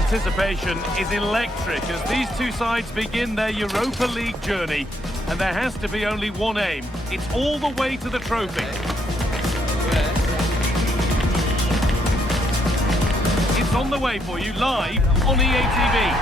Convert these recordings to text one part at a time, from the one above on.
anticipation is electric as these two sides begin their Europa League journey. And there has to be only one aim. It's all the way to the trophy. It's on the way for you live on EA TV.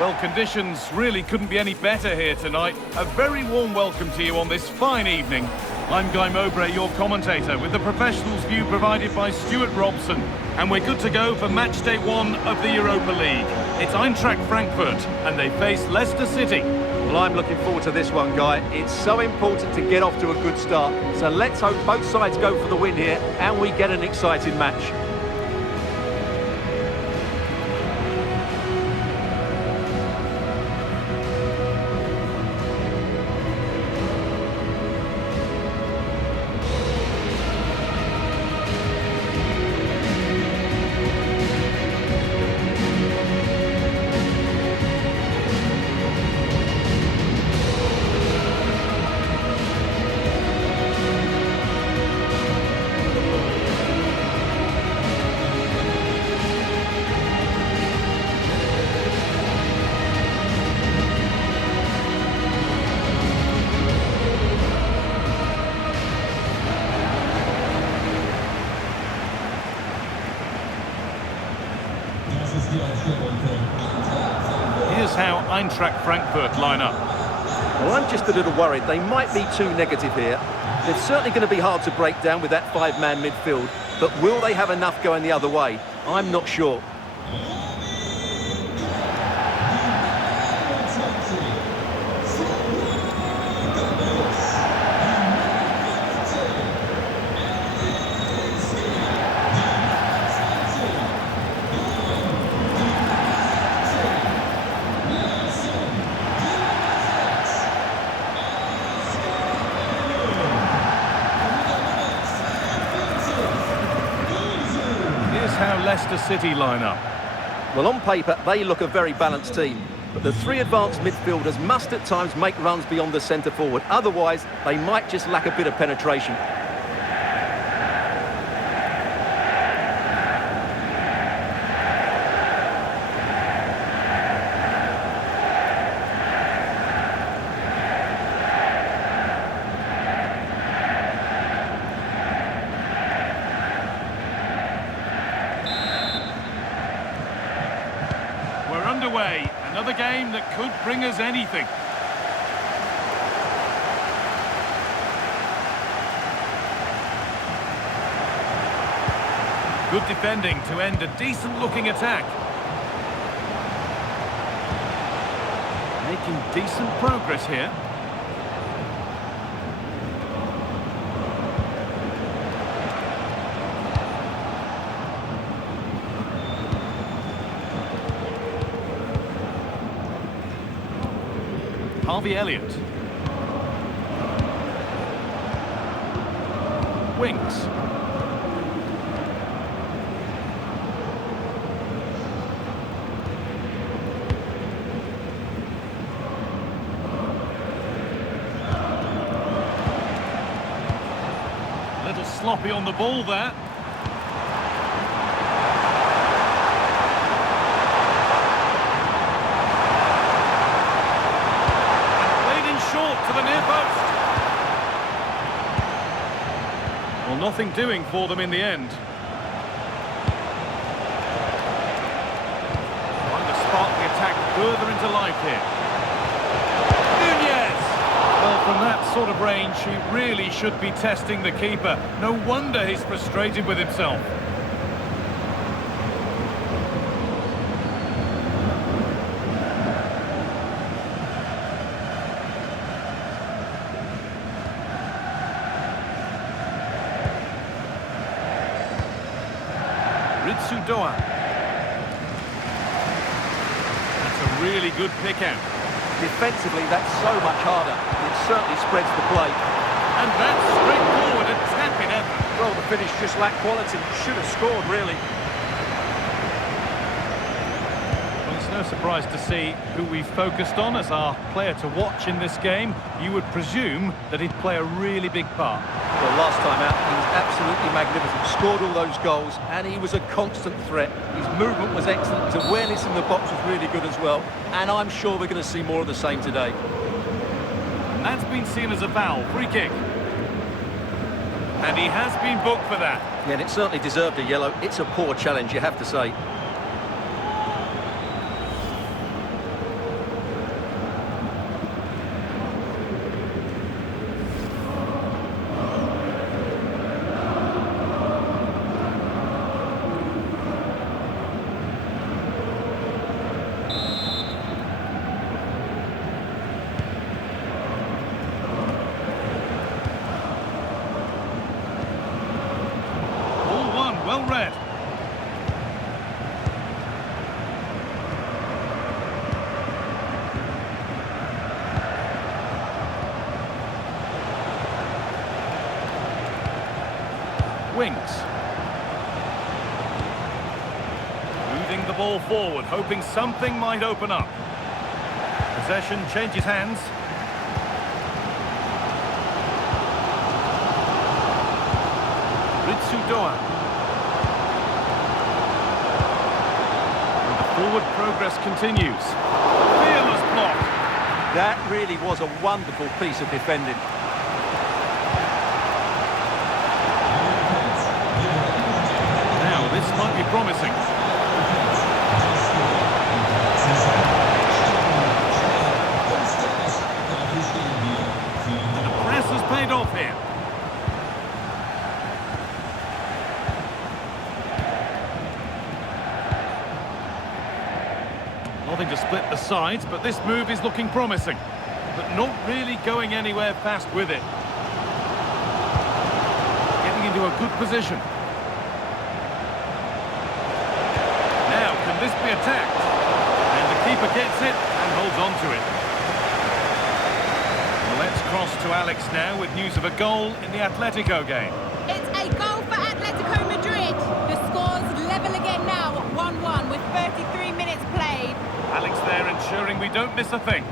Well, conditions really couldn't be any better here tonight. A very warm welcome to you on this fine evening. I'm Guy Mowbray, your commentator, with the professionals' view provided by Stuart Robson. And we're good to go for match day 1 of the Europa League. It's Eintracht Frankfurt, and they face Leicester City. Well, I'm looking forward to this one, Guy. It's so important to get off to a good start. So let's hope both sides go for the win here, and we get an exciting match. Here's how Eintracht Frankfurt line up. Well, I'm just a little worried. They might be too negative here. They're certainly going to be hard to break down with that five-man midfield, but will they have enough going the other way? I'm not sure. How Leicester City line up. Well, on paper, they look a very balanced team. But the three advanced midfielders must at times make runs beyond the centre forward. Otherwise, they might just lack a bit of penetration. Underway, another game that could bring us anything. Good defending to end a decent-looking attack. Making decent progress here. Harvey Elliott. Wings. A little sloppy on the ball there. To the near post. Well, nothing doing for them in the end. Trying to spark the attack further into life here. Nunez! Well, from that sort of range, he really should be testing the keeper. No wonder he's frustrated with himself. Ritsu-Doan. That's a really good pick out. Defensively, that's so much harder. It certainly spreads the play. And that's straightforward and tapping effort. Well, the finish just lacked quality. Should have scored, really. Well, it's no No surprise to see who we focused on as our player to watch in this game. You would presume that he'd play a really big part. Well, last time out, he was absolutely magnificent. Scored all those goals, and he was a constant threat. His movement was excellent. His awareness in the box was really good as well. And I'm sure we're going to see more of the same today. And that's been seen as a foul. Free kick. And he has been booked for that. Yeah, and it certainly deserved a yellow. It's a poor challenge, you have to say. Well read. Wings. Moving the ball forward, hoping something might open up. Possession changes hands. Ritsudoa. Forward progress continues. Fearless block. That really was a wonderful piece of defending. Now, this might be promising. And the press has paid off here. Nothing to split the sides, but this move is looking promising. But not really going anywhere fast with it. Getting into a good position. Now, can this be attacked? And the keeper gets it and holds on to it. Well, let's cross to Alex now with news of a goal in the Atletico game. It's a goal for Atletico Madrid. The score's level again now at 1-1 with 33 minutes played. Alex there ensuring we don't miss a thing.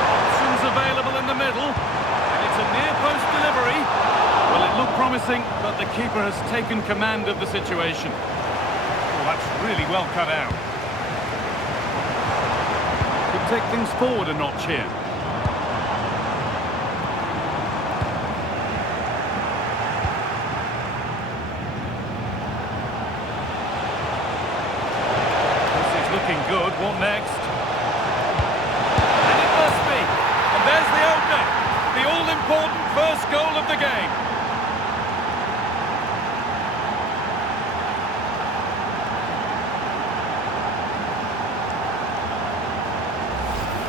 Options available in the middle. And it's a near-post delivery. Well, it looked promising, but the keeper has taken command of the situation. Well, that's really well cut out. Could take things forward a notch here. Good, what next? And it must be. And there's the opener. The all-important first goal of the game.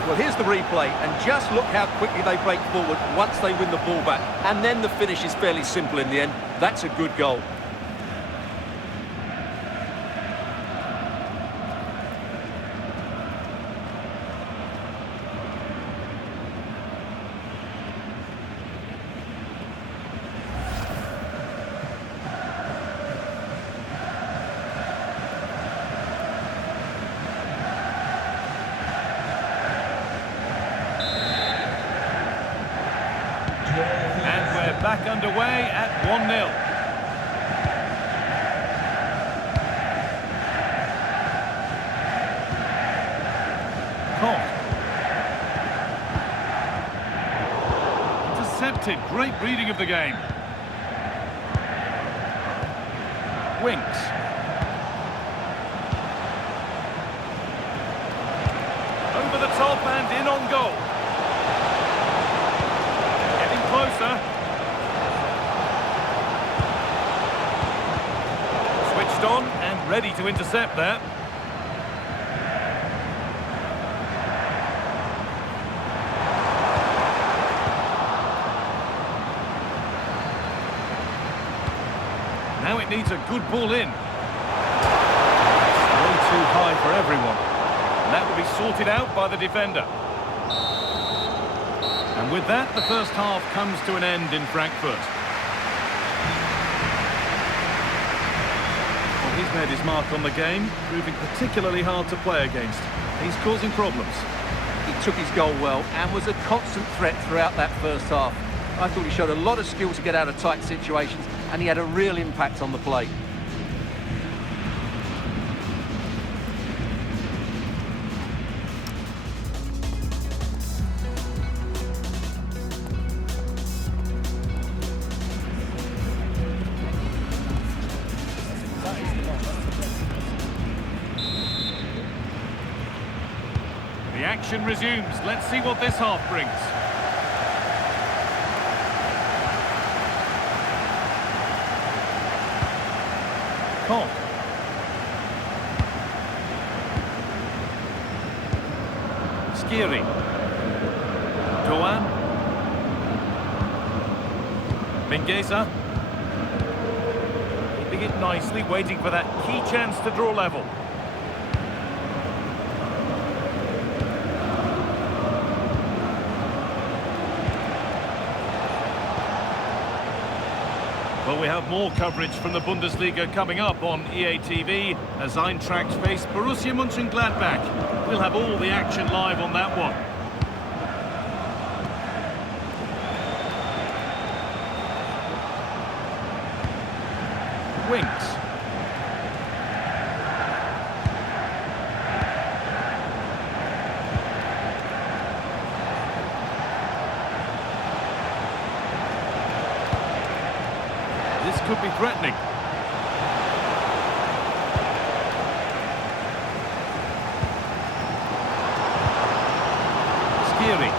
Well, here's the replay, and just look how quickly they break forward once they win the ball back. And then the finish is fairly simple in the end. That's a good goal. Back underway at 1-0. Koch. Intercepted. Great reading of the game. Winks. Over the top and in on goal. Getting closer. On and ready to intercept that. Now it needs a good ball in. It's way too high for everyone. And that will be sorted out by the defender. And with that, the first half comes to an end in Frankfurt. He's made his mark on the game, proving particularly hard to play against. He's causing problems. He took his goal well and was a constant threat throughout that first half. I thought he showed a lot of skill to get out of tight situations, and he had a real impact on the play. The action resumes. Let's see what this half brings. Koch. Skiri. Doan. Mingueza. Keeping it nicely, waiting for that key chance to draw level. Well, we have more coverage from the Bundesliga coming up on EA TV as Eintracht face Borussia Mönchengladbach. We'll have all the action live on that one. Winks. This could be threatening. Skiri.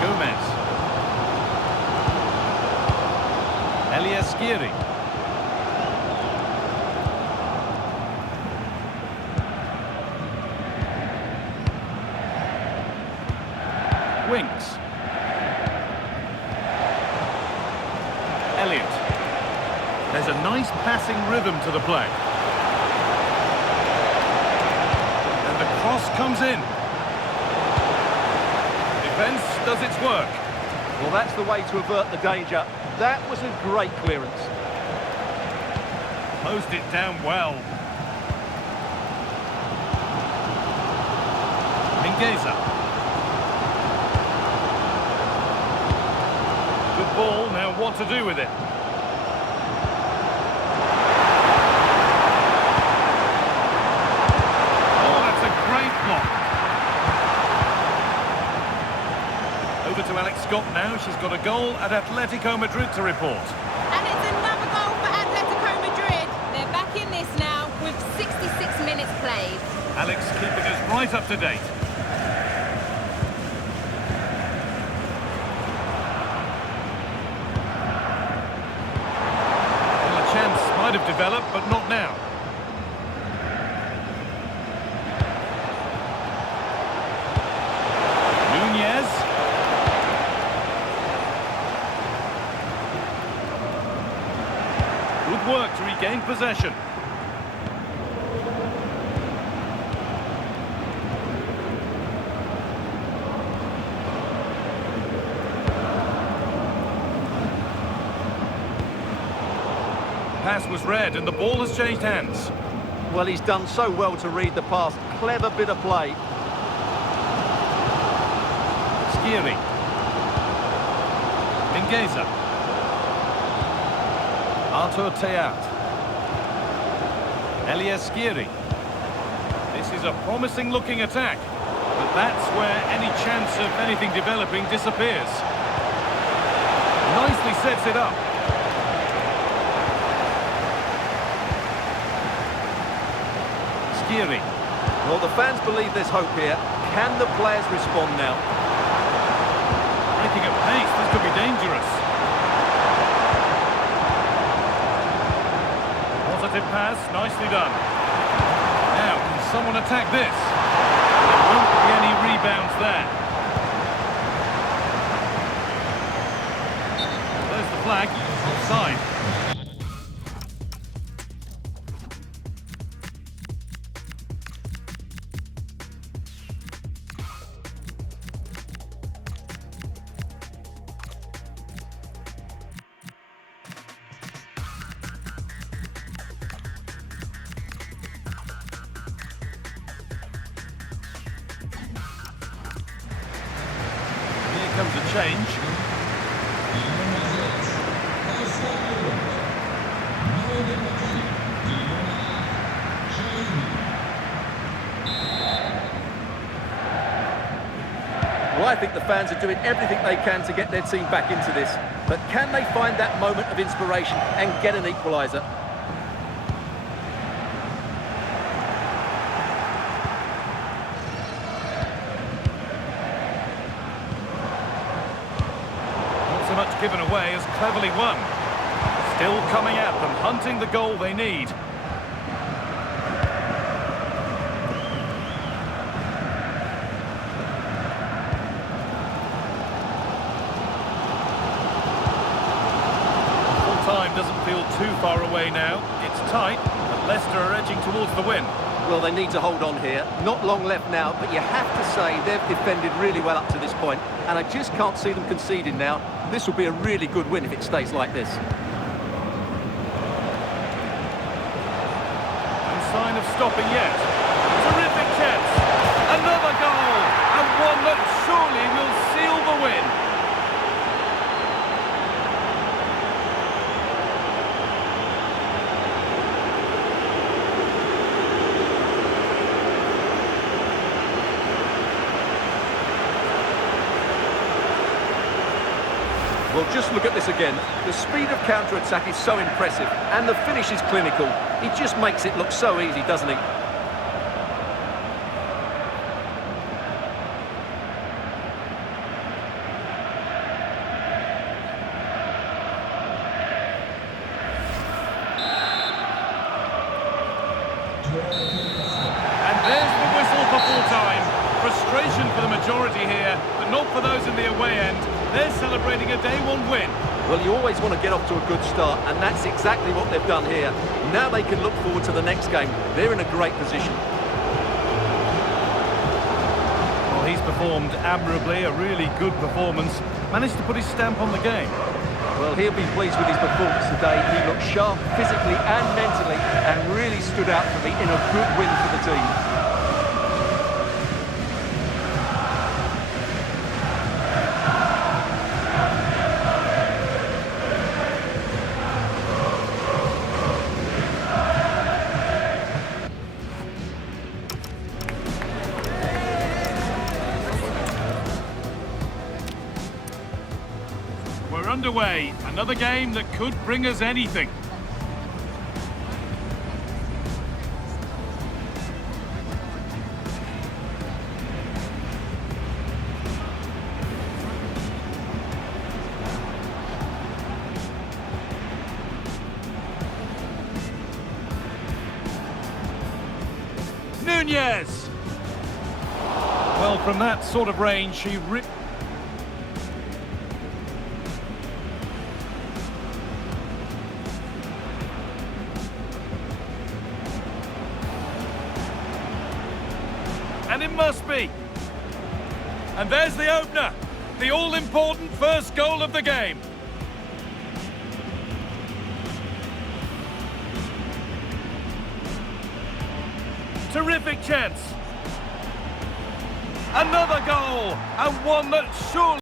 Gomez. Elias Skiri. Winks. Elliott. There's a nice passing rhythm to the play. And the cross comes in. Defence does its work. Well, that's the way to avert the danger. That was a great clearance. Closed it down well. Mingueza. Good ball, now what to do with it? Oh, that's a great block. Over to Alex Scott now. She's got a goal at Atletico Madrid to report. And it's another goal for Atletico Madrid. They're back in this now with 66 minutes played. Alex keeping us right up to date. Might have developed, but not now. Nunez. Good work to regain possession. Pass was read and the ball has changed hands. Well, he's done so well to read the pass. Clever bit of play. Skiri. Mingueza. Artur Teat. Elias Skiri. This is a promising looking attack, but that's where any chance of anything developing disappears. Nicely sets it up. Skiri. Well, the fans believe there's hope here. Can the players respond now? Breaking at pace, this could be dangerous. Positive pass, nicely done. Now, can someone attack this? There won't be any rebounds there. There's the flag, offside. comes a change. Well, I think the fans are doing everything they can to get their team back into this. But can they find that moment of inspiration and get an equaliser? Not so much given away as cleverly won. Still coming at them, hunting the goal they need. Time doesn't feel too far away now. It's tight, but Leicester are edging towards the win. Well, they need to hold on here. Not long left now, but you have to say they've defended really well up to this point, and I just can't see them conceding now. This will be a really good win if it stays like this. No sign of stopping yet. Terrific chance. Another goal, and one that surely will seal the win. Well, just look at this again. The speed of counter-attack is so impressive, and the finish is clinical. He just makes it look so easy, doesn't he? And there's the whistle for full-time. Frustration for the majority here, but not for those in the away end. They're celebrating a day-one win. Well, you always want to get off to a good start, and that's exactly what they've done here. Now they can look forward to the next game. They're in a great position. Well, he's performed admirably, a really good performance. Managed to put his stamp on the game. Well, he'll be pleased with his performance today. He looked sharp physically and mentally, and really stood out for me in a good win for the team. We're underway. Another game that could bring us anything. Nunez! Well, from that sort of range, she ripped. And it must be. And there's the opener. The all-important first goal of the game. Terrific chance. Another goal, and one that surely...